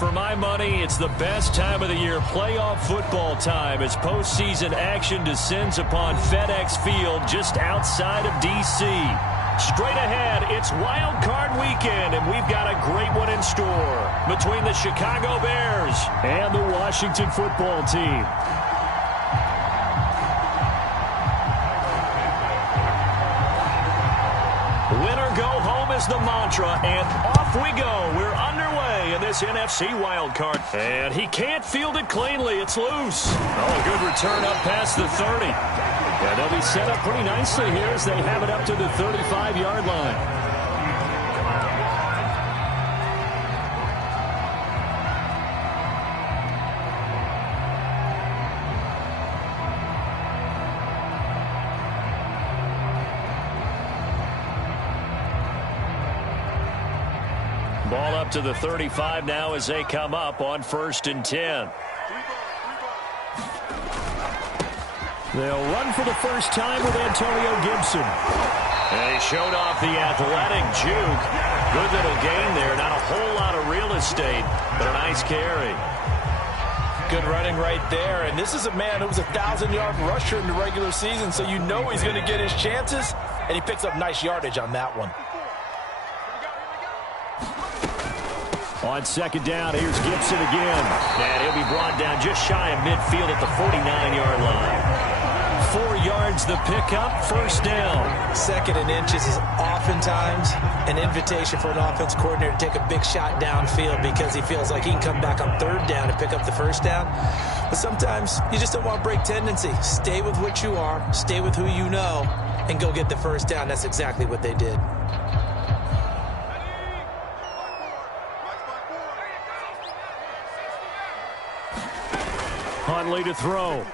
For my money, it's the best time of the year, playoff football time, as postseason action descends upon FedEx Field just outside of D.C. Straight ahead, it's Wild Card Weekend, and we've got a great one in store between the Chicago Bears and the Washington Football Team. Winner go home is the mantra, and off we go. We're underway in this NFC wild card. And he can't field it cleanly. It's loose. Oh, a good return up past the 30. Yeah, they'll be set up pretty nicely here as they have it up to the 35-yard line. Ball up to the 35 now as they come up on 1st and 10. They'll run for the first time with Antonio Gibson. And he showed off the athletic juke. Good little gain there. Not a whole lot of real estate, but a nice carry. Good running right there. And this is a man who was a 1,000-yard rusher in the regular season, so you know he's going to get his chances. And he picks up nice yardage on that one. On 2nd down, here's Gibson again. And he'll be brought down just shy of midfield at the 49-yard line. 4 yards the pickup, 1st down. 2nd and inches is oftentimes an invitation for an offense coordinator to take a big shot downfield because he feels like he can come back on 3rd down and pick up the 1st down. But sometimes you just don't want to break tendency. Stay with what you are, stay with who you know, and go get the 1st down. That's exactly what they did. Huntley to throw.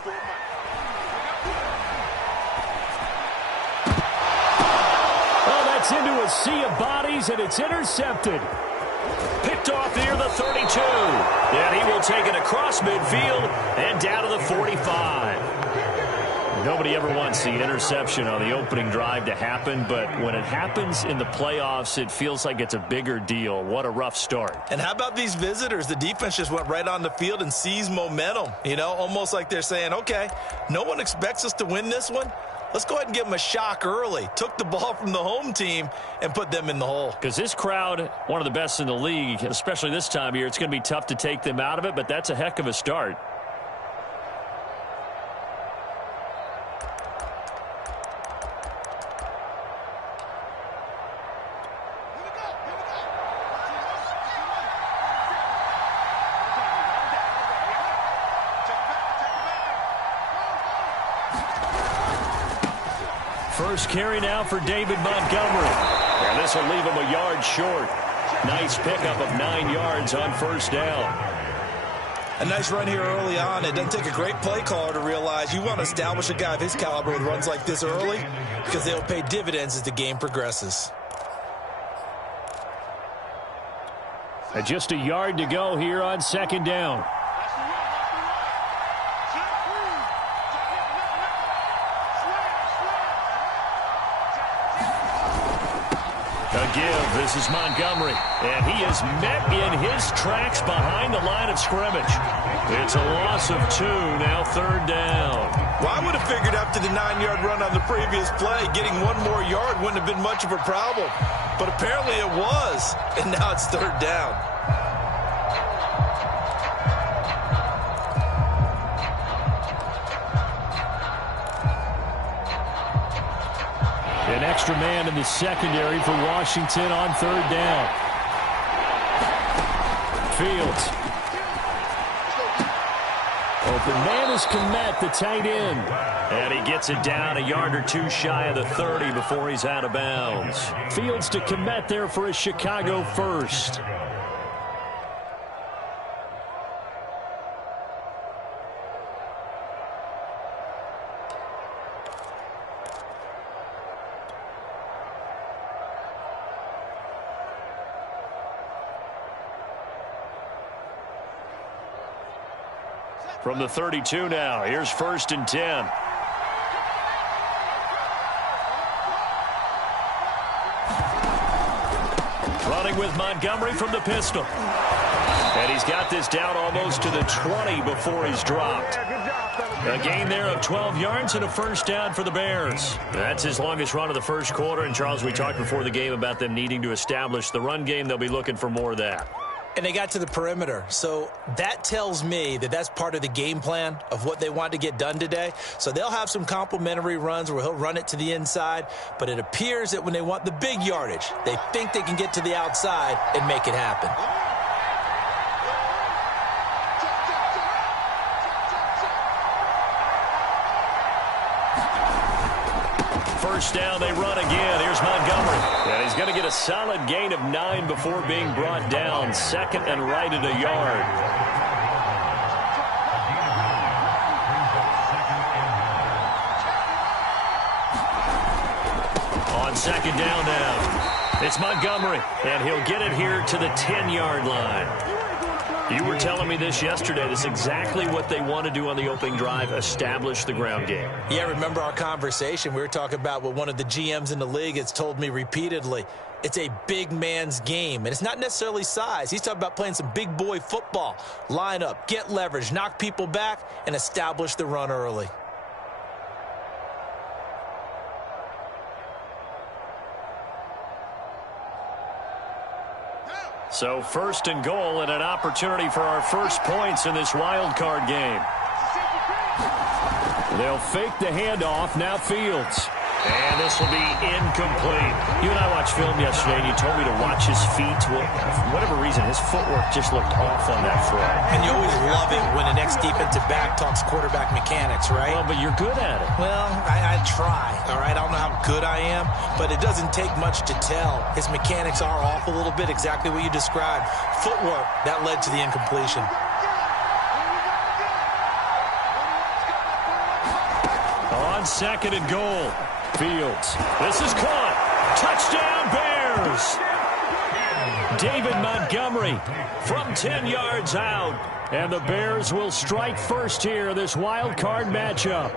Oh, that's into a sea of bodies, and it's intercepted. Picked off near the 32. And he will take it across midfield and down to the 45. Nobody ever wants the interception on the opening drive to happen, but when it happens in the playoffs, it feels like it's a bigger deal. What a rough start. And how about these visitors? The defense just went right on the field and seized momentum. You know, almost like they're saying, okay, no one expects us to win this one. Let's go ahead and give them a shock early. Took the ball from the home team and put them in the hole. Because this crowd, one of the best in the league, especially this time of year, it's going to be tough to take them out of it, but that's a heck of a start. First carry now for David Montgomery. And this will leave him a yard short. Nice pickup of 9 yards on 1st down. A nice run here early on. It doesn't take a great play caller to realize you want to establish a guy of his caliber with runs like this early because they'll pay dividends as the game progresses. Just a yard to go here on 2nd down. A give. This is Montgomery. And he is met in his tracks behind the line of scrimmage. It's a loss of 2, now 3rd down. Well, I would have figured after the 9-yard run on the previous play, getting 1 more yard wouldn't have been much of a problem. But apparently it was, and now it's 3rd down. An extra man in the secondary for Washington on 3rd down. Fields. Open man is Kmet, the tight end. And he gets it down a yard or 2 shy of the 30 before he's out of bounds. Fields to Kmet there for a Chicago first. From the 32 now, here's 1st and 10. Running with Montgomery from the pistol. And he's got this down almost to the 20 before he's dropped. A gain there of 12 yards and a first down for the Bears. That's his longest run of the first quarter. And, Charles, we talked before the game about them needing to establish the run game. They'll be looking for more of that. And they got to the perimeter. So that tells me that that's part of the game plan of what they want to get done today. So they'll have some complementary runs where he'll run it to the inside. But it appears that when they want the big yardage, they think they can get to the outside and make it happen. First down, they run again. Here's Montgomery. And he's going to get a solid gain of 9 before being brought down. Second and right at a yard. On second down now, it's Montgomery. And he'll get it here to the 10-yard line. You were telling me this yesterday. This is exactly what they want to do on the opening drive, establish the ground game. Yeah, remember our conversation? We were talking about what one of the GMs in the league has told me repeatedly. It's a big man's game, and it's not necessarily size. He's talking about playing some big boy football. Line up, get leverage, knock people back, and establish the run early. So first and goal and an opportunity for our first points in this wild card game. They'll fake the handoff. Now Fields. And this will be incomplete. You and I watched film yesterday, and you told me to watch his feet. Well, for whatever reason, his footwork just looked off on that throw. And you always love it when the next defensive back talks quarterback mechanics, right? Well, but you're good at it. Well, I try, all right? I don't know how good I am, but it doesn't take much to tell. His mechanics are off a little bit, exactly what you described. Footwork, that led to the incompletion. On second and goal. Fields. This is caught. Touchdown, Bears. David Montgomery from 10 yards out. And the Bears will strike first here in this wild card matchup.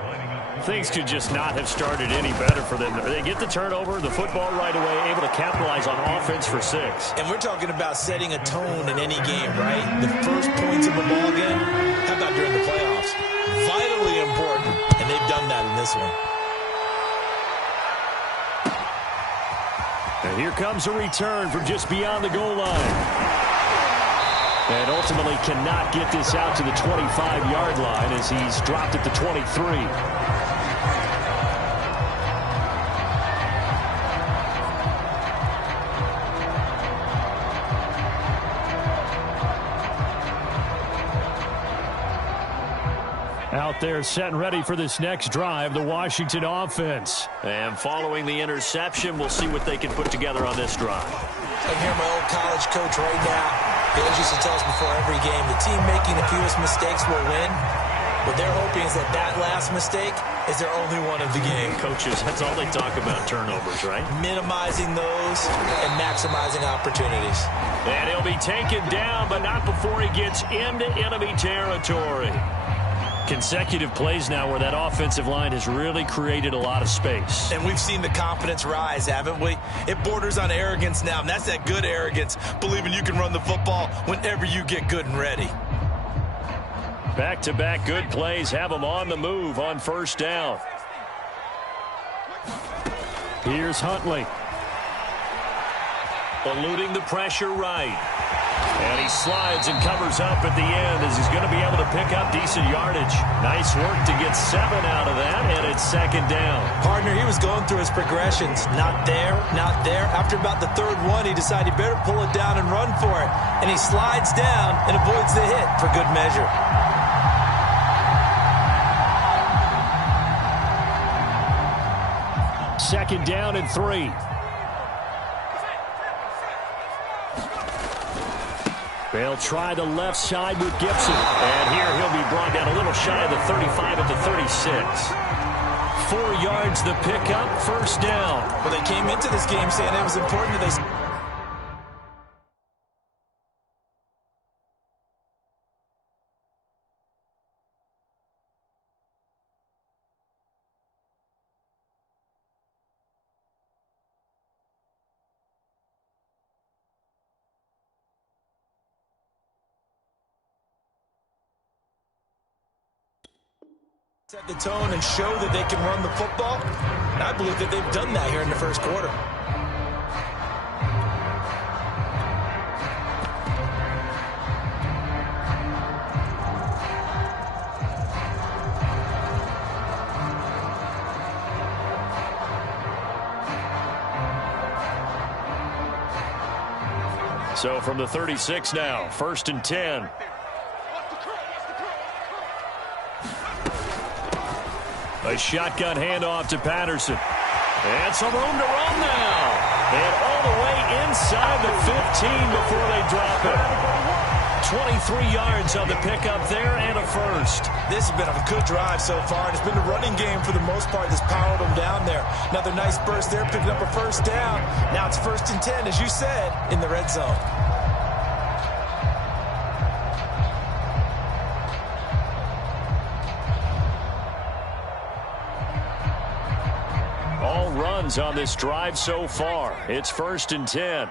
Things could just not have started any better for them. They get the turnover, the football right away, able to capitalize on offense for 6. And we're talking about setting a tone in any game, right? The first points of a ball game, how about during the playoffs? Vitally important, and they've done that in this one. And here comes a return from just beyond the goal line. And ultimately cannot get this out to the 25-yard line as he's dropped at the 23. Out there set and ready for this next drive, the Washington offense. And following the interception, we'll see what they can put together on this drive. I hear my old college coach right now. He always used to tell us before every game, the team making the fewest mistakes will win. What they're hoping is that that last mistake is their only one of the game. Coaches, that's all they talk about, turnovers, right? Minimizing those and maximizing opportunities. And he'll be taken down, but not before he gets into enemy territory. Consecutive plays now where that offensive line has really created a lot of space. And we've seen the confidence rise, haven't we? It borders on arrogance now, and that's that good arrogance, believing you can run the football whenever you get good and ready. Back-to-back good plays have them on the move on first down. Here's Huntley. Eluding the pressure right. And he slides and covers up at the end as he's going to be able to pick up decent yardage. Nice work to get 7 out of that, and it's second down. Partner, he was going through his progressions. Not there, not there. After about the third one, he decided he better pull it down and run for it. And he slides down and avoids the hit for good measure. Second down and 3. They'll try the left side with Gibson. And here he'll be brought down a little shy of the 35 at the 36. 4 yards the pickup, first down. Well, they came into this game saying it was important that they... Set the tone and show that they can run the football. And I believe that they've done that here in the first quarter. So from the 36 now, 1st and 10. A shotgun handoff to Patterson. And some room to run now. And all the way inside the 15 before they drop it. 23 yards on the pickup there and a first. This has been a good drive so far, and it's been the running game for the most part that's powered them down there. Another nice burst there, picking up a first down. Now it's 1st and 10, as you said, in the red zone. All runs on this drive so far. It's 1st and 10.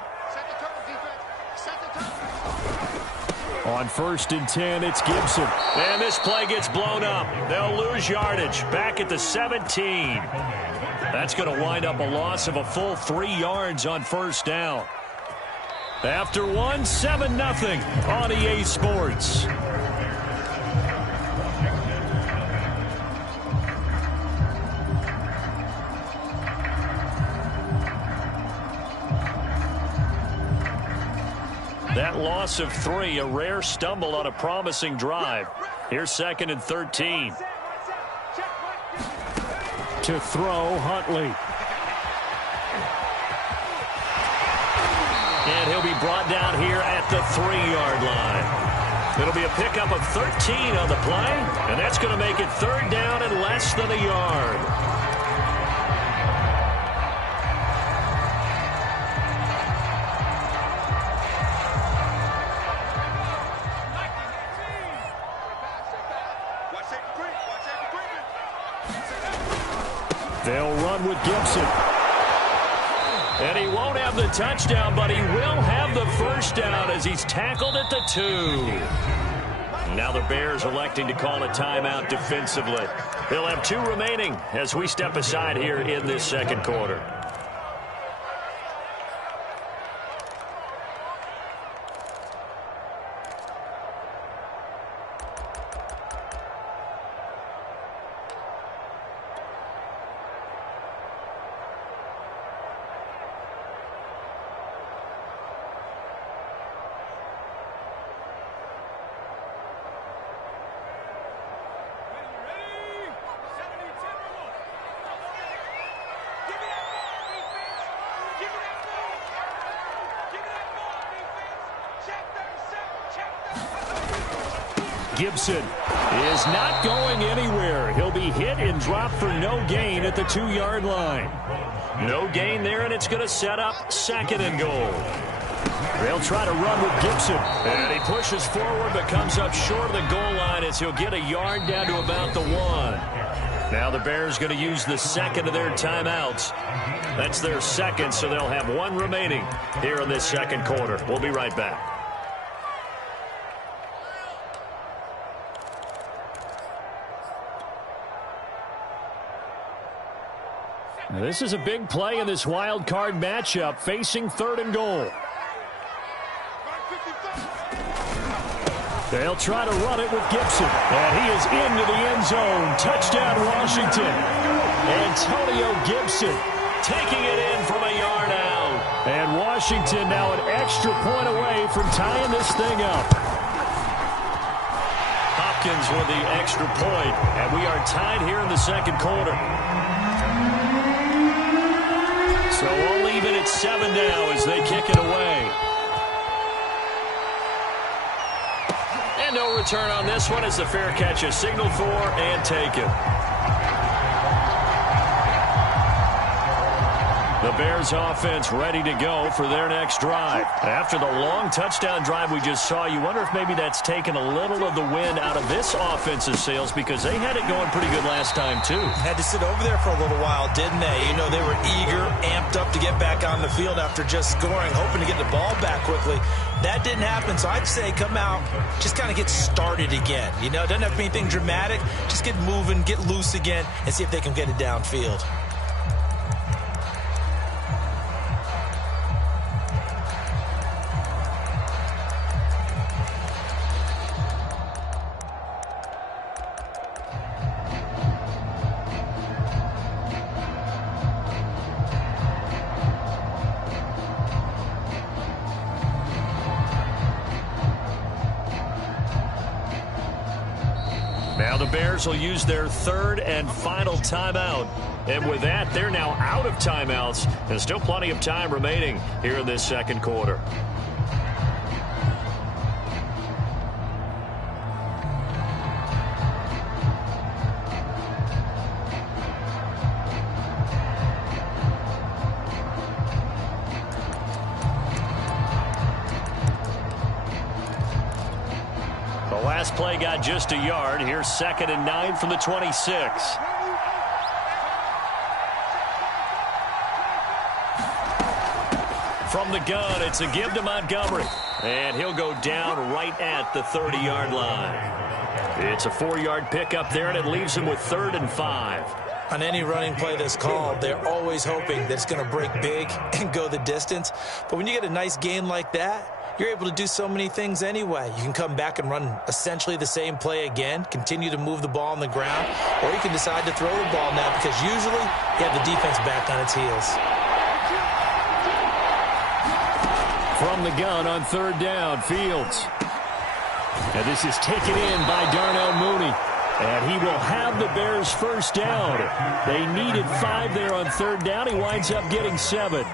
On 1st and 10, it's Gibson. And this play gets blown up. They'll lose yardage. Back at the 17. That's going to wind up a loss of a full 3 yards on 1st down. After 7-0 on EA Sports. That loss of 3, a rare stumble on a promising drive. Here's 2nd and 13. To throw, Huntley. And he'll be brought down here at the 3-yard line. It'll be a pickup of 13 on the play, and that's going to make it 3rd down and less than a yard. They'll run with Gibson. And he won't have the touchdown, but he will have the first down as he's tackled at the 2. Now the Bears electing to call a timeout defensively. They'll have 2 remaining as we step aside here in this second quarter. Gibson is not going anywhere. He'll be hit and dropped for no gain at the 2-yard line. No gain there, and it's going to set up 2nd and goal. They'll try to run with Gibson. And he pushes forward but comes up short of the goal line as he'll get a yard down to about the 1. Now the Bears going to use the 2nd of their timeouts. That's their 2nd, so they'll have 1 remaining here in this second quarter. We'll be right back. Now this is a big play in this wild card matchup, facing 3rd and goal. They'll try to run it with Gibson. And he is into the end zone. Touchdown, Washington. Antonio Gibson taking it in from a yard out. And Washington now an extra point away from tying this thing up. Hopkins with the extra point. And we are tied here in the second quarter. So all even at 7 now as they kick it away. And no return on this one as the fair catch is signaled for and taken. The Bears offense ready to go for their next drive. After the long touchdown drive we just saw, you wonder if maybe that's taken a little of the wind out of this offense's sails because they had it going pretty good last time too. Had to sit over there for a little while, didn't they? You know, they were eager, amped up to get back on the field after just scoring, hoping to get the ball back quickly. That didn't happen, so I'd say come out, just kind of get started again. You know, it doesn't have to be anything dramatic. Just get moving, get loose again, and see if they can get it downfield. Now the Bears will use their third and final timeout. And with that, they're now out of timeouts. There's still plenty of time remaining here in this second quarter. Last play got just a yard. Here's 2nd and 9 from the 26. From the gun, it's a give to Montgomery. And he'll go down right at the 30-yard line. It's a 4-yard pickup there, and it leaves him with 3rd and 5. On any running play that's called, they're always hoping that it's going to break big and go the distance. But when you get a nice gain like that, you're able to do so many things anyway. You can come back and run essentially the same play again, continue to move the ball on the ground, or you can decide to throw the ball now because usually you have the defense back on its heels. From the gun on 3rd down, Fields. And this is taken in by Darnell Mooney. And he will have the Bears first down. They needed 5 there on 3rd down. He winds up getting 7.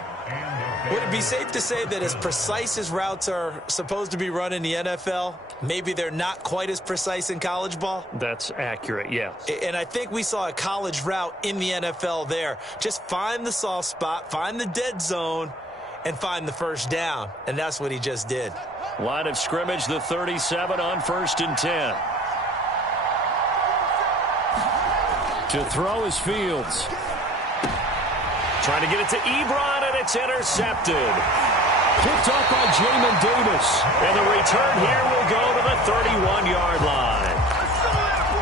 Would it be safe to say that as precise as routes are supposed to be run in the NFL, maybe they're not quite as precise in college ball? That's accurate, yes. And I think we saw a college route in the NFL there. Just find the soft spot, find the dead zone, and find the first down. And that's what he just did. Line of scrimmage, the 37 on 1st and 10. To throw is Fields. Trying to get it to Ebron, and it's intercepted. Picked off by Jamin Davis. And the return here will go to the 31-yard line.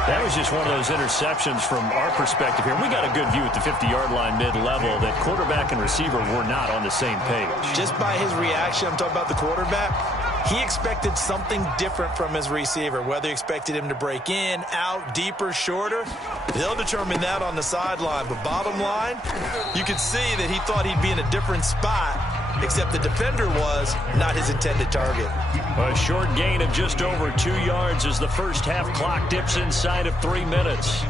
That was just one of those interceptions from our perspective here. We got a good view at the 50-yard line mid-level that quarterback and receiver were not on the same page. Just by his reaction, I'm talking about the quarterback, he expected something different from his receiver. Whether he expected him to break in, out, deeper, shorter, they'll determine that on the sideline. But bottom line, you could see that he thought he'd be in a different spot, except the defender was not his intended target. A short gain of just over 2 yards as the first half clock dips inside of 3 minutes.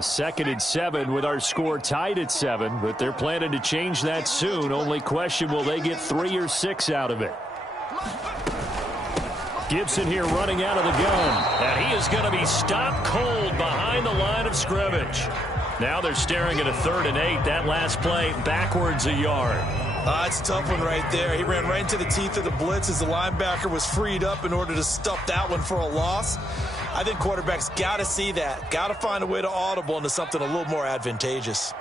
Second and 7 with our score tied at 7, but they're planning to change that soon. Only question, will they get 3 or 6 out of it? Gibson here running out of the gun. And he is going to be stopped cold behind the line of scrimmage. Now they're staring at a 3rd and 8. That last play backwards a yard. It's a tough one right there. He ran right into the teeth of the blitz as the linebacker was freed up in order to stuff that one for a loss. I think quarterbacks got to see that. Got to find a way to audible into something a little more advantageous.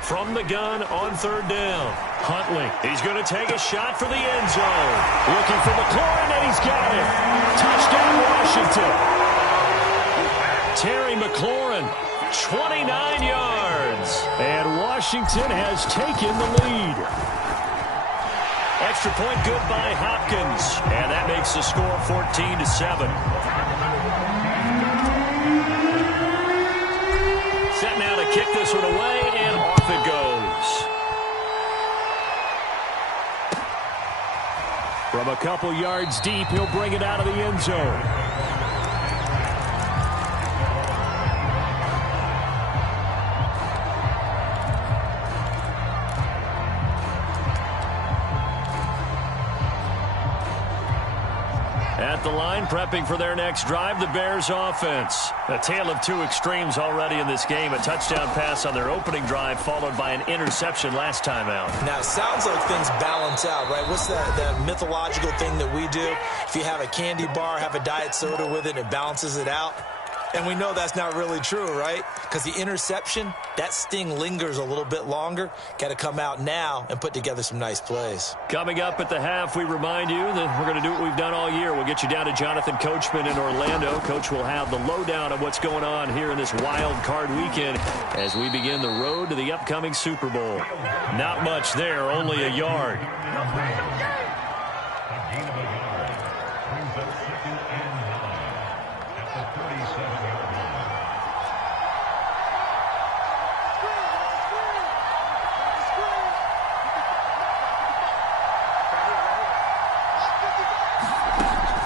From the gun on 3rd down. Huntley, he's going to take a shot for the end zone. Looking for McLaurin, and he's got it. Touchdown, Washington. Terry McLaurin, 29 yards. And Washington has taken the lead. Extra point good by Hopkins. And that makes the score 14-7. Set now to kick this one away, and off it goes. From a couple yards deep, he'll bring it out of the end zone. the line, prepping for their next drive, the Bears offense. A tale of two extremes already in this game. A touchdown pass on their opening drive, followed by an interception last time out. Now, it sounds like things balance out, right? What's that mythological thing that we do? If you have a candy bar, have a diet soda with it, it balances it out. And we know that's not really true, right? Because the interception, that sting lingers a little bit longer. Got to come out now and put together some nice plays. Coming up at the half, we remind you that we're going to do what we've done all year. We'll get you down to Jonathan Coachman in Orlando. Coach will have the lowdown of what's going on here in this wild card weekend as we begin the road to the upcoming Super Bowl. Not much there, only a yard.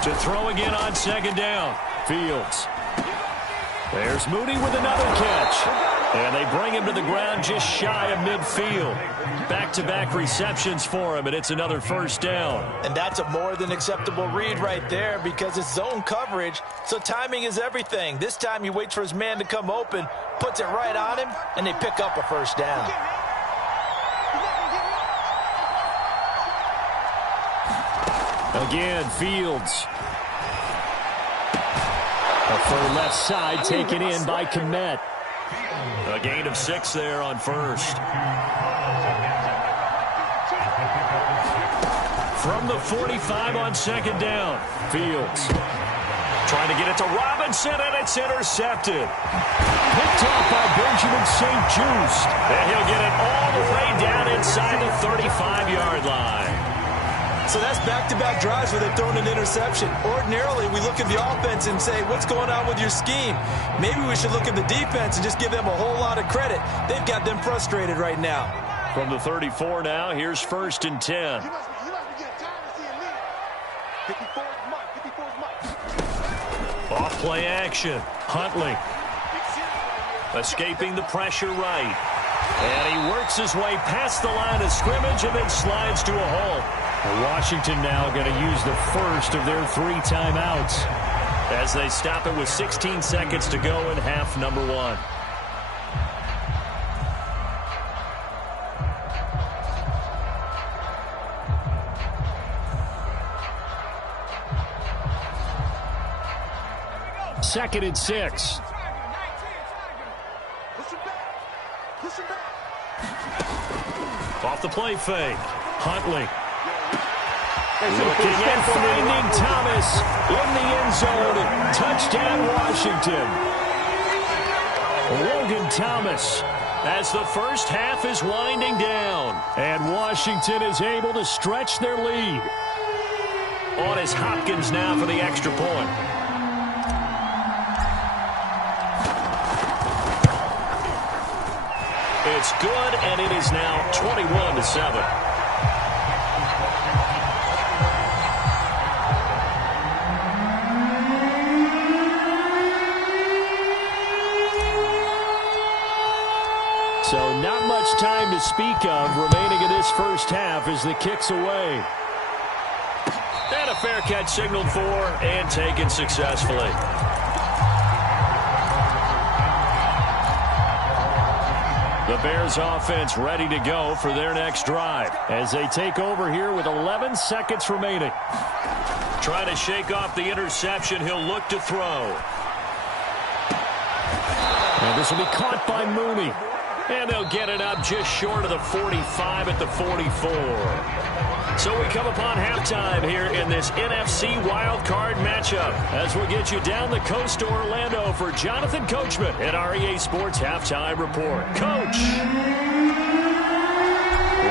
To throw again on second down. Fields. There's Mooney with another catch. And they bring him to the ground just shy of midfield. Back-to-back receptions for him, and it's another first down. And that's a more than acceptable read right there because it's zone coverage, so timing is everything. This time he waits for his man to come open, puts it right on him, and they pick up a first down. Again, Fields. A far left side taken in by Kmet. A gain of 6 there on first. From the 45 on second down, Fields. Trying to get it to Robinson, and it's intercepted. Picked off by Benjamin St-Juste. And he'll get it all the way down inside the 35-yard line. So that's back-to-back drives where they've thrown an interception. Ordinarily, we look at the offense and say, what's going on with your scheme? Maybe we should look at the defense and just give them a whole lot of credit. They've got them frustrated right now. From the 34 now, here's first and 10. You must be getting tired of seeing me. 54 is Mike. Off play action. Huntley. Escaping the pressure right. And he works his way past the line of scrimmage and then slides to a halt. Washington now going to use the first of their 3 timeouts as they stop it with 16 seconds to go in half number 1. Second and 6. Off the play fake. Huntley. Looking and finding Thomas in the end zone. Touchdown, Washington. Logan Thomas as the first half is winding down. And Washington is able to stretch their lead. On is Hopkins now for the extra point. It's good, and it is now 21-7. So not much time to speak of remaining in this first half as the kick's away. And a fair catch signaled for and taken successfully. The Bears offense ready to go for their next drive as they take over here with 11 seconds remaining. Trying to shake off the interception. He'll look to throw. And this will be caught by Mooney. And they'll get it up just short of the 45 at the 44. So we come upon halftime here in this NFC wildcard matchup as we'll get you down the coast to Orlando for Jonathan Coachman at REA Sports Halftime Report. Coach!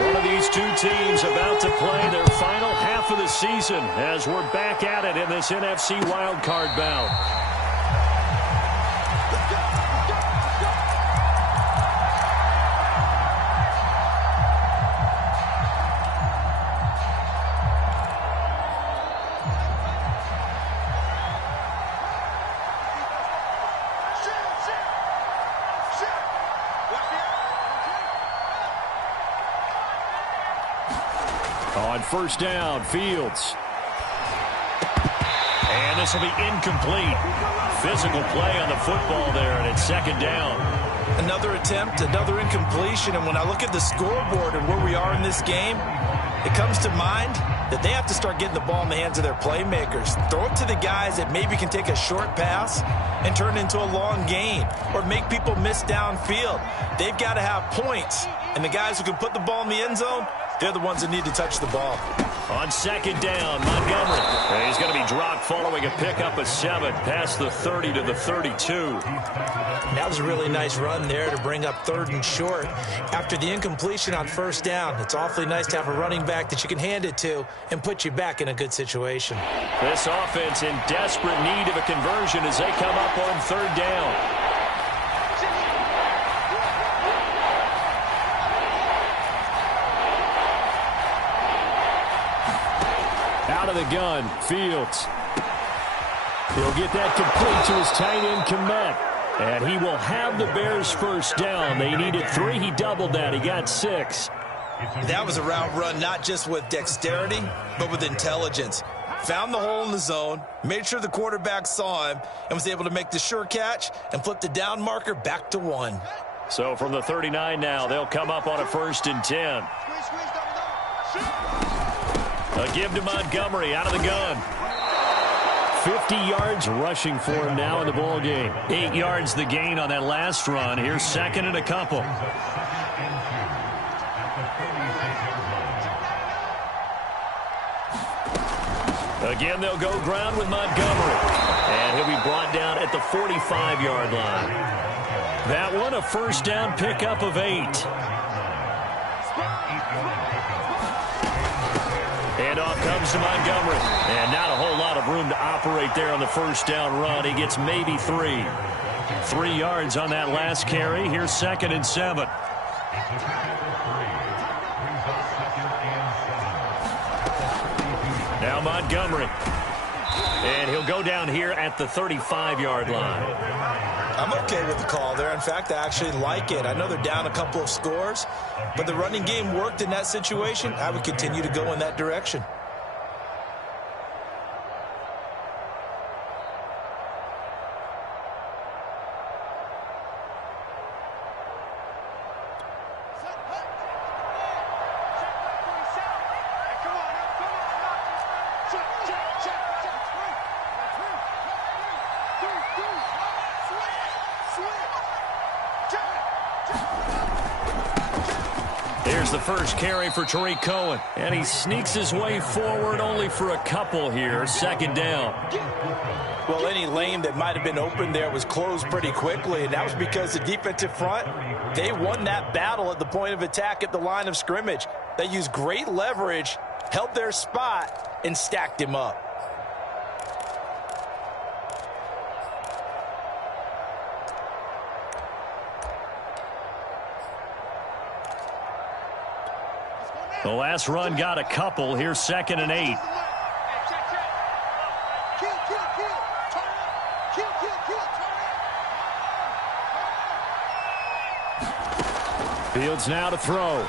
One of these two teams about to play their final half of the season as we're back at it in this NFC wildcard bout. On first down, Fields. And this will be incomplete. Physical play on the football there, and it's second down. Another attempt, another incompletion, and when I look at the scoreboard and where we are in this game, it comes to mind that they have to start getting the ball in the hands of their playmakers. Throw it to the guys that maybe can take a short pass and turn it into a long gain or make people miss downfield. They've got to have points, and the guys who can put the ball in the end zone, they're the ones that need to touch the ball. On second down, Montgomery. He's going to be dropped following a pickup of 7 past the 30 to the 32. That was a really nice run there to bring up 3rd and short. After the incompletion on first down, it's awfully nice to have a running back that you can hand it to and put you back in a good situation. This offense in desperate need of a conversion as they come up on 3rd down. Out of the gun, Fields. He'll get that complete to his tight end, Kmet. And he will have the Bears first down. They needed 3. He doubled that. He got 6. That was a route run not just with dexterity, but with intelligence. Found the hole in the zone, made sure the quarterback saw him, and was able to make the sure catch and flip the down marker back to 1. So from the 39 now, they'll come up on a 1st and 10. A give to Montgomery out of the gun. 50 yards rushing for him now in the ball game. 8 yards the gain on that last run. Here's 2nd and a couple. Again, they'll go ground with Montgomery. And he'll be brought down at the 45-yard line. That one, a first down pickup of 8. And off comes to Montgomery. And not a whole lot of room to operate there on the first down run. He gets maybe 3. 3 yards on that last carry. Here's 2nd and 7. Now Montgomery. And he'll go down here at the 35-yard line. I'm okay with the call there. In fact, I actually like it. I know they're down a couple of scores, but the running game worked in that situation. I would continue to go in that direction. Here's the first carry for Tariq Cohen. And he sneaks his way forward only for a couple here. 2nd down. Well, any lane that might have been open there was closed pretty quickly, and that was because the defensive front, they won that battle at the point of attack at the line of scrimmage. They used great leverage, held their spot, and stacked him up. The last run got a couple. Here's 2nd and 8. Fields now to throw.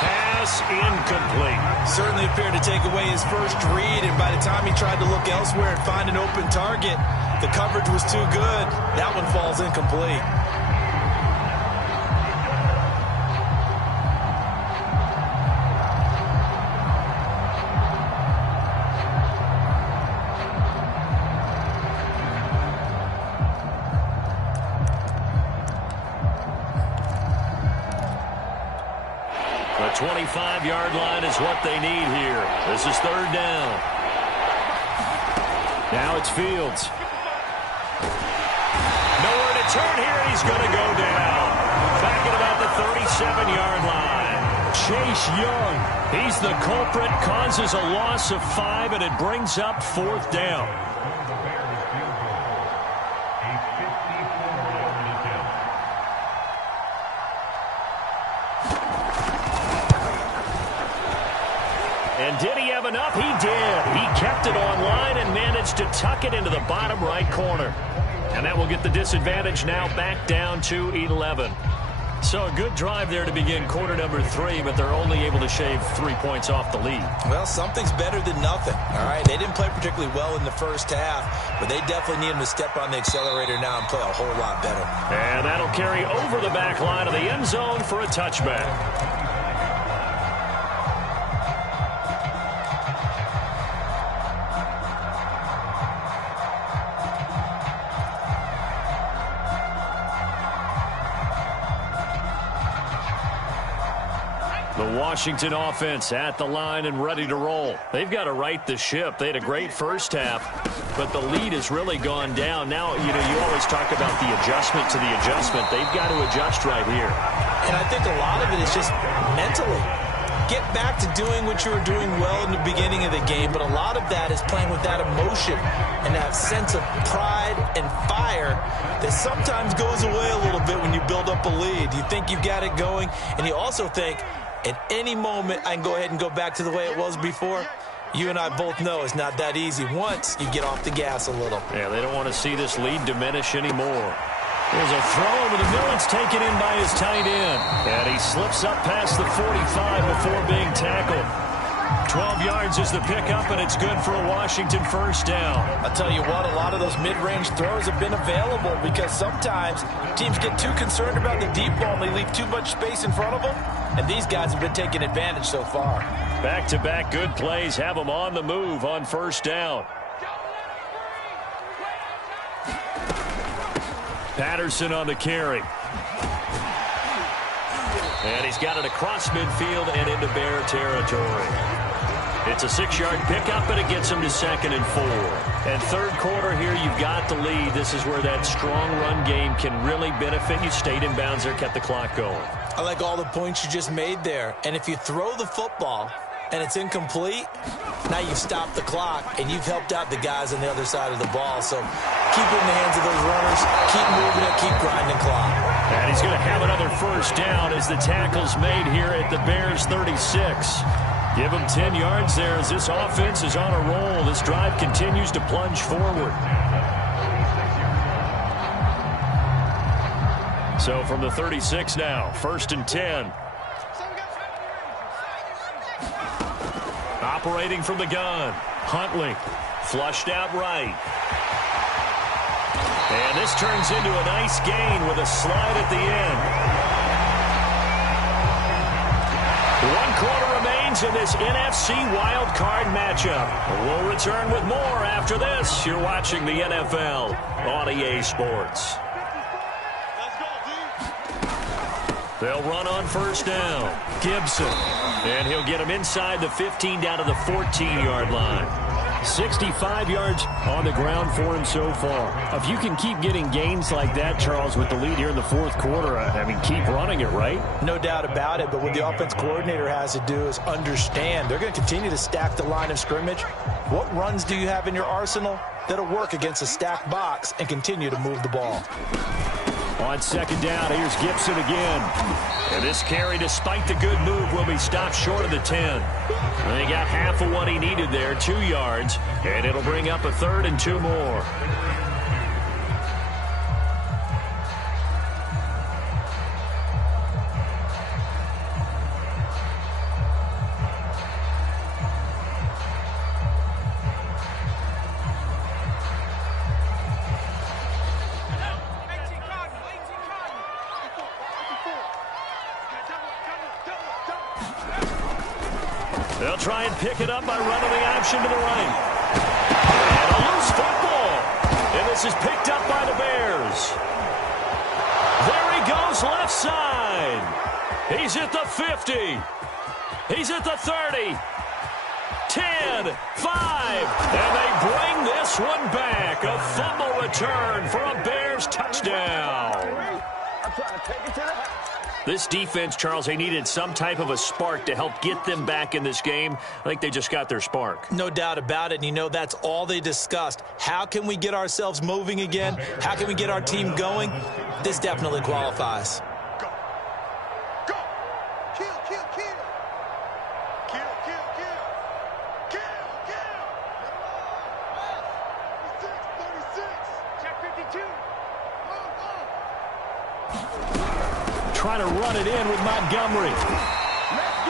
Pass incomplete. Certainly appeared to take away his first read, and by the time he tried to look elsewhere and find an open target, the coverage was too good. That one falls incomplete. The 25-yard line is what they need here. This is 3rd down. Now it's Fields. Nowhere to turn here, and he's going to go down. Back at about the 37-yard line. Chase Young, he's the culprit, causes a loss of 5, and it brings up 4th down. And did he have enough? He did. He kept it on line and managed to tuck it into the bottom right corner. And that will get the disadvantage now back down to 11. So a good drive there to begin quarter number 3, but they're only able to shave 3 points off the lead. Well, something's better than nothing, all right? They didn't play particularly well in the first half, but they definitely need them to step on the accelerator now and play a whole lot better. And that'll carry over the back line of the end zone for a touchback. The Washington offense at the line and ready to roll. They've got to right the ship. They had a great first half, but the lead has really gone down. Now, you always talk about the adjustment to the adjustment. They've got to adjust right here. And I think a lot of it is just mentally. Get back to doing what you were doing well in the beginning of the game, but a lot of that is playing with that emotion and that sense of pride and fire that sometimes goes away a little bit when you build up a lead. You think you've got it going, and you also think, at any moment, I can go ahead and go back to the way it was before. You and I both know it's not that easy once you get off the gas a little. Yeah, they don't want to see this lead diminish anymore. There's a throw over the middle. It's taken in by his tight end. And he slips up past the 45 before being tackled. 12 yards is the pickup, and it's good for a Washington first down. I'll tell you what, a lot of those mid-range throws have been available because sometimes teams get too concerned about the deep ball and they leave too much space in front of them. And these guys have been taking advantage so far. Back-to-back good plays have them on the move on first down. Patterson on the carry. And he's got it across midfield and into Bear territory. It's a 6-yard pickup, and it gets him to 2nd and 4. And third quarter here, you've got the lead. This is where that strong run game can really benefit you. Stayed in bounds there, kept the clock going. I like all the points you just made there. And if you throw the football and it's incomplete, now you've stopped the clock and you've helped out the guys on the other side of the ball. So keep it in the hands of those runners. Keep moving it. Keep grinding clock. And he's going to have another first down as the tackle's made here at the Bears 36. Give him 10 yards there as this offense is on a roll. This drive continues to plunge forward. So from the 36 now, 1st and 10. Operating from the gun, Huntley, flushed out right. And this turns into a nice gain with a slide at the end. 1 quarter remains in this NFC Wild Card matchup. We'll return with more after this. You're watching the NFL on EA Sports. They'll run on first down. Gibson. And he'll get him inside the 15 down to the 14-yard line. 65 yards on the ground for him so far. If you can keep getting gains like that, Charles, with the lead here in the fourth quarter, I mean, keep running it, right? No doubt about it, but what the offense coordinator has to do is understand they're going to continue to stack the line of scrimmage. What runs do you have in your arsenal that'll work against a stacked box and continue to move the ball? On second down, here's Gibson again. And this carry, despite the good move, will be stopped short of the 10. And he got half of what he needed there, 2 yards. And it'll bring up a 3rd and 2 more. They'll try and pick it up by running the option to the right. And a loose football. And this is picked up by the Bears. There he goes left side. He's at the 50. He's at the 30. 10, 5. And they bring this one back. A fumble return for a Bears touchdown. I'm trying to take it to the house. This defense, Charles, they needed some type of a spark to help get them back in this game. I think they just got their spark. No doubt about it. And, you know, that's all they discussed. How can we get ourselves moving again? How can we get our team going? This definitely qualifies. Go. Go. Kill, kill, kill. Kill, kill, kill. Kill, kill. 36. Check 52. trying to run it in with Montgomery.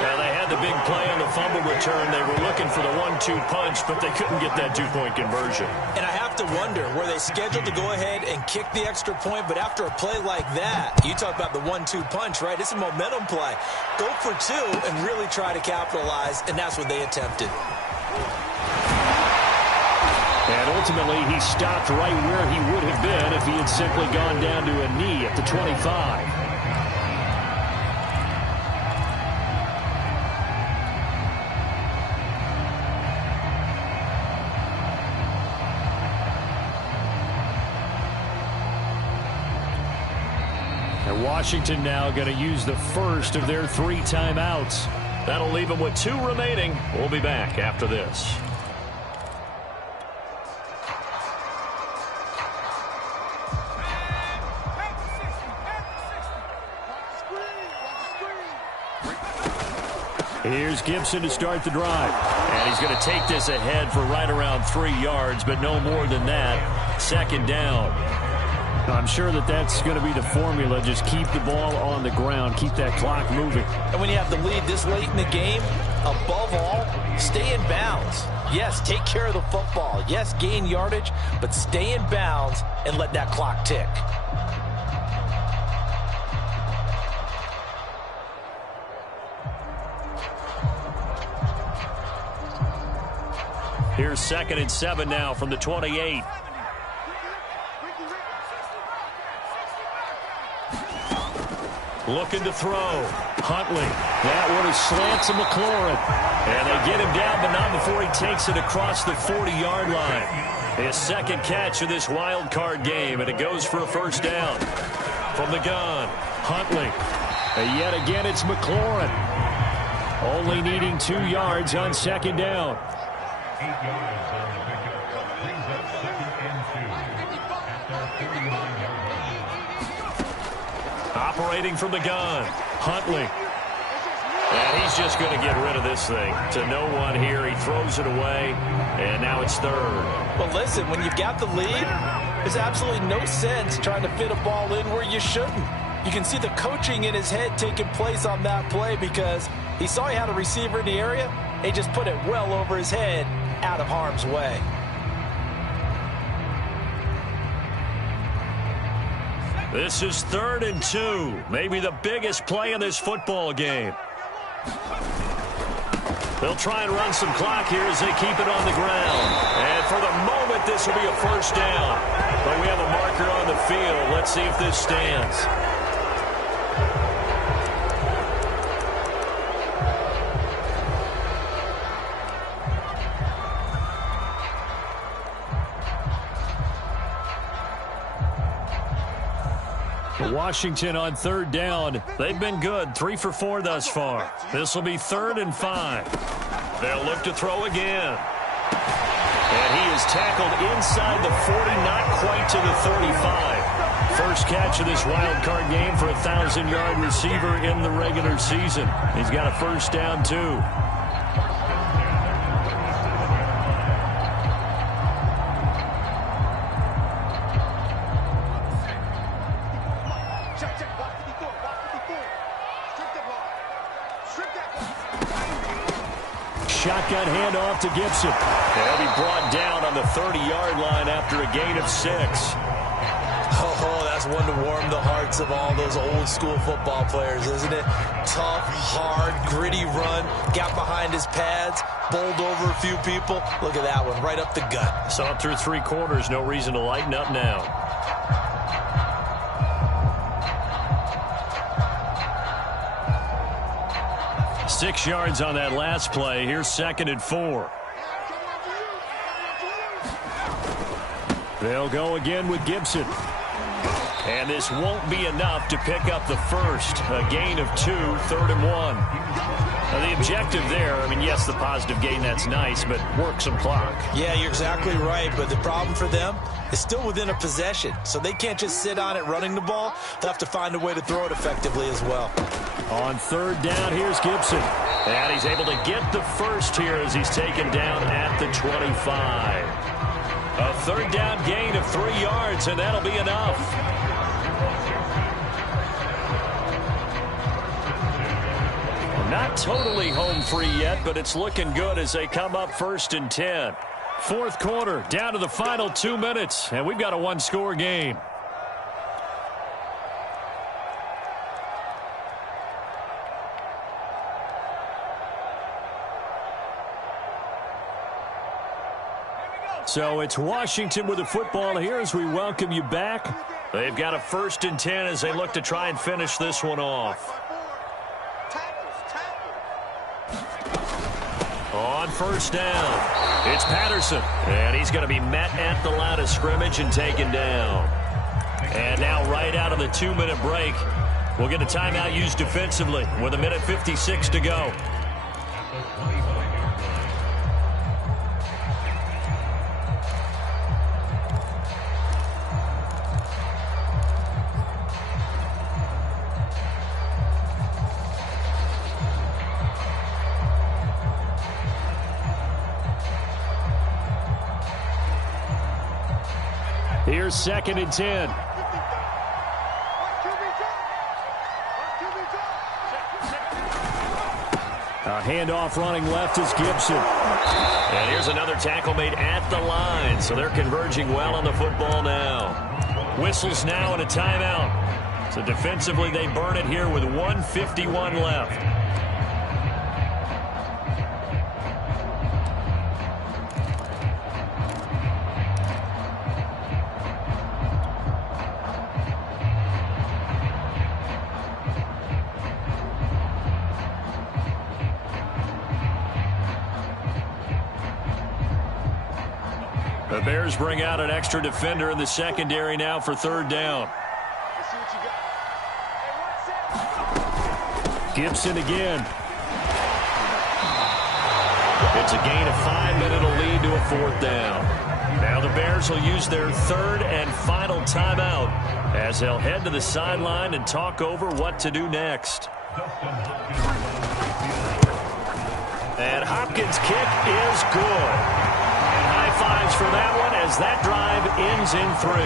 Now, they had the big play on the fumble return. They were looking for the 1-2 punch, but they couldn't get that two-point conversion. And I have to wonder, were they scheduled to go ahead and kick the extra point? But after a play like that, you talk about the 1-2 punch, right? It's a momentum play. Go for two and really try to capitalize, and that's what they attempted. And ultimately, he stopped right where he would have been if he had simply gone down to a knee at the 25. Washington now going to use the first of their 3 timeouts. That'll leave them with 2 remaining. We'll be back after this. Here's Gibson to start the drive. And he's going to take this ahead for right around 3 yards, but no more than that. Second down. I'm sure that that's going to be the formula. Just keep the ball on the ground. Keep that clock moving. And when you have the lead this late in the game, above all, stay in bounds. Yes, take care of the football. Yes, gain yardage, but stay in bounds and let that clock tick. Here's 2nd and 7 now from the 28. Looking to throw. Huntley. That one is slant to McLaurin. And they get him down, but not before he takes it across the 40-yard line. His second catch of this wild card game, and it goes for a first down. From the gun, Huntley. And yet again, it's McLaurin. Only needing 2 yards on second down. 8 yards on the pickup. Brings up 2nd and 2 at their 39-yard line. Operating from the gun, Huntley. And he's just going to get rid of this thing. To no one here, he throws it away, and now it's 3rd. Well, listen, when you've got the lead, there's absolutely no sense trying to fit a ball in where you shouldn't. You can see the coaching in his head taking place on that play because he saw he had a receiver in the area. He just put it well over his head, out of harm's way. This is 3rd and 2. Maybe the biggest play in this football game. They'll try and run some clock here as they keep it on the ground. And for the moment, this will be a first down. But we have a marker on the field. Let's see if this stands. Washington on 3rd down. They've been good. 3 for 4 thus far. This will be 3rd and 5. They'll look to throw again. And he is tackled inside the 40, not quite to the 35. First catch of this wild card game for a 1,000-yard receiver in the regular season. He's got a first down, too. Shotgun handoff to Gibson. They'll be brought down on the 30-yard line after a gain of 6. Oh, that's one to warm the hearts of all those old-school football players, isn't it? Tough, hard, gritty run. Got behind his pads, bowled over a few people. Look at that one, right up the gut. Saw it through 3 quarters. No reason to lighten up now. Six yards on that last play. Here's 2nd and 4. They'll go again with Gibson. And this won't be enough to pick up the first. A gain of 2, 3rd and 1. Now the objective there, I mean, yes, the positive gain, that's nice, but work some clock. Yeah, you're exactly right, but the problem for them is still within a possession, so they can't just sit on it running the ball. They'll have to find a way to throw it effectively as well. On 3rd down, here's Gibson. And he's able to get the first here as he's taken down at the 25. A 3rd down gain of 3 yards, and that'll be enough. Not totally home free yet, but it's looking good as they come up 1st and 10. Fourth quarter, down to the final 2 minutes, and we've got a one-score game. So it's Washington with the football here as we welcome you back. They've got a 1st and 10 as they look to try and finish this one off. On 1st down, it's Patterson, and he's going to be met at the line of scrimmage and taken down. And now right out of the 2-minute break, we'll get a timeout used defensively with 1:56 to go. Here's 2nd and 10. A handoff running left is Gibson. And here's another tackle made at the line. So they're converging well on the football now. Whistles now and a timeout. So defensively they burn it here with 1:51 left. The Bears bring out an extra defender in the secondary now for 3rd down. Gibson again. It's a gain of 5, and it'll lead to a 4th down. Now the Bears will use their 3rd and final timeout as they'll head to the sideline and talk over what to do next. And Hopkins' kick is good. Fives for that one as that drive ends in 3.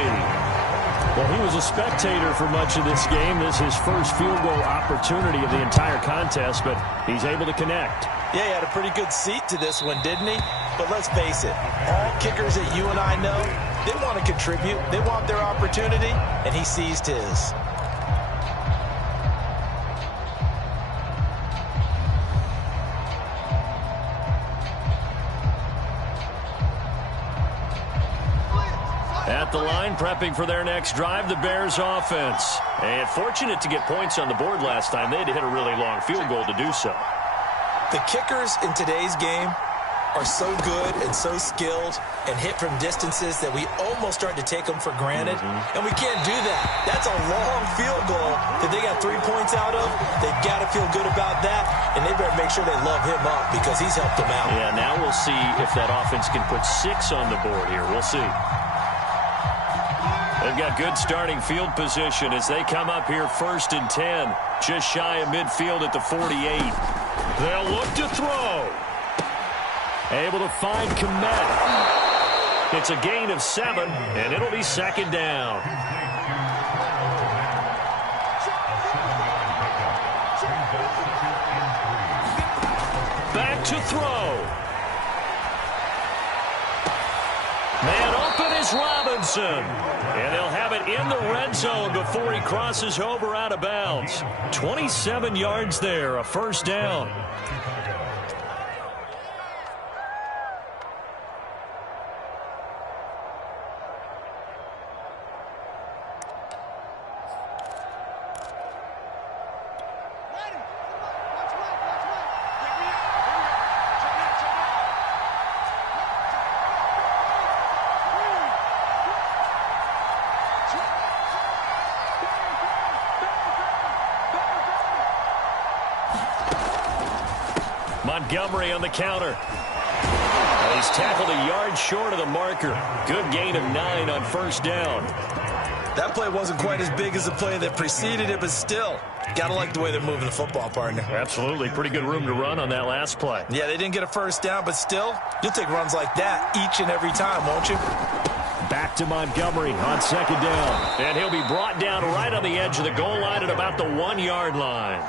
Well, he was a spectator for much of this game. This is his first field goal opportunity of the entire contest, but he's able to connect. Yeah, he had a pretty good seat to this one, didn't he? But let's face it, all kickers that you and I know, they want to contribute. They want their opportunity, and he seized his. At the line, prepping for their next drive, the Bears offense. And fortunate to get points on the board last time. They had to hit a really long field goal to do so. The kickers in today's game are so good and so skilled and hit from distances that we almost start to take them for granted. And we can't do that. That's a long field goal that they got 3 points out of. They've got to feel good about that, and they better make sure they love him up because he's helped them out. Yeah, now we'll see if that offense can put 6 on the board here. We'll see. They've got good starting field position as they come up here 1st and 10, just shy of midfield at the 48. They'll look to throw. Able to find Kmet. It's a gain of 7, and it'll be 2nd down. Back to throw. Man open is Robinson. And they'll have it in the red zone before he crosses over out of bounds. 27 yards there, a 1st down. Montgomery on the counter. And he's tackled a yard short of the marker. Good gain of 9 on 1st down. That play wasn't quite as big as the play that preceded it, but still, got to like the way they're moving the football, partner. Absolutely. Pretty good room to run on that last play. Yeah, they didn't get a 1st down, but still, you'll take runs like that each and every time, won't you? Back to Montgomery on second down. And he'll be brought down right on the edge of the goal line at about the 1-yard line.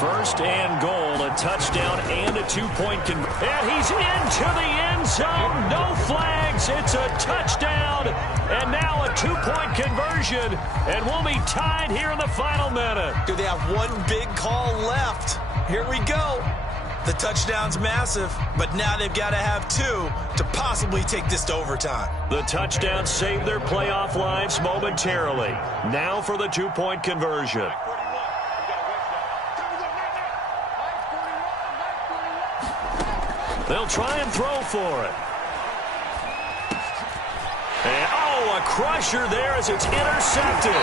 First and goal, a touchdown and a 2-point conversion. And he's into the end zone. No flags. It's a touchdown. And now a 2-point conversion. And we'll be tied here in the final minute. Do they have one big call left? Here we go. The touchdown's massive, but now they've got to have two to possibly take this to overtime. The touchdown saved their playoff lives momentarily. Now for the 2-point conversion. They'll try and throw for it. And, oh, a crusher there as it's intercepted.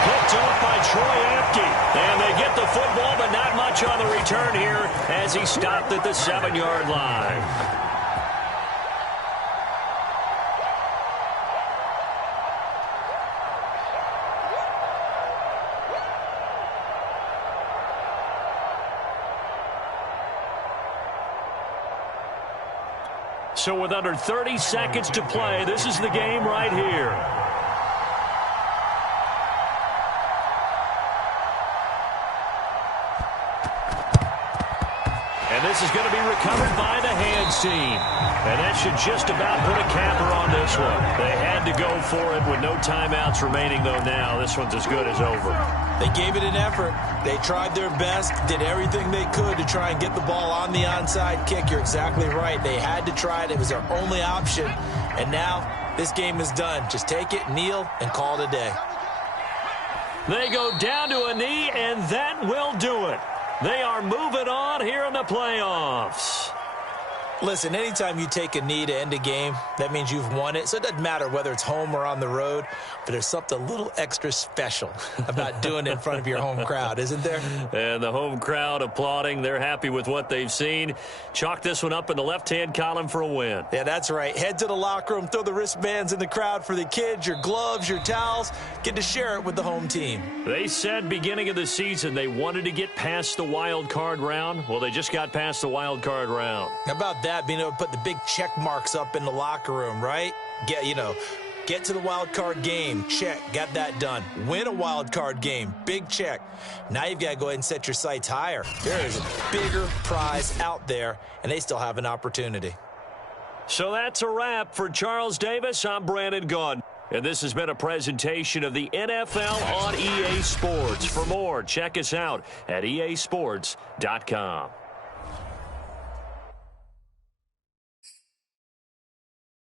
Picked off by Troy Apke. And they get the football, but not much on the return here as he stopped at the 7-yard line. So with under 30 seconds to play, this is the game right here. And this is going to be recovered by the hands team. And that should just about put a capper on this one. They had to go for it with no timeouts remaining, though now. This one's as good as over. They gave it an effort. They tried their best, did everything they could to try and get the ball on the onside kick. You're exactly right. They had to try it. It was their only option. And now this game is done. Just take it, kneel, and call it a day. They go down to a knee, and that will do it. They are moving on here in the playoffs. Listen, anytime you take a knee to end a game, that means you've won it. So it doesn't matter whether it's home or on the road, but there's something a little extra special about doing it in front of your home crowd, isn't there? And the home crowd applauding. They're happy with what they've seen. Chalk this one up in the left-hand column for a win. Yeah, that's right. Head to the locker room, throw the wristbands in the crowd for the kids, your gloves, your towels. Get to share it with the home team. They said beginning of the season they wanted to get past the wild card round. Well, they just got past the wild card round. How about that? Being able to put the big check marks up in the locker room, right? Get to the wild card game. Check. Got that done. Win a wild card game. Big check. Now you've got to go ahead and set your sights higher. There is a bigger prize out there, and they still have an opportunity. So that's a wrap for Charles Davis. I'm Brandon Gaudin. And this has been a presentation of the NFL on EA Sports. For more, check us out at easports.com.